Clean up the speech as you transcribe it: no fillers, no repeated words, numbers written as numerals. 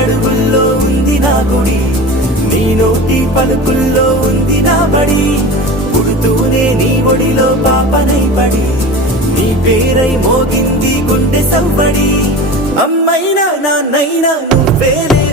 అడుగుల్లో ఉంది నా గుడి, నీ నోటి పలుకుల్లో ఉంది నా బడి. పుడుతూనే నీ ఒడిలో పాపనై పడి, నీ పేరై మోగింది గుండె సవ్వడి. అమ్మైనా నాన్నైనా నువ్వేలే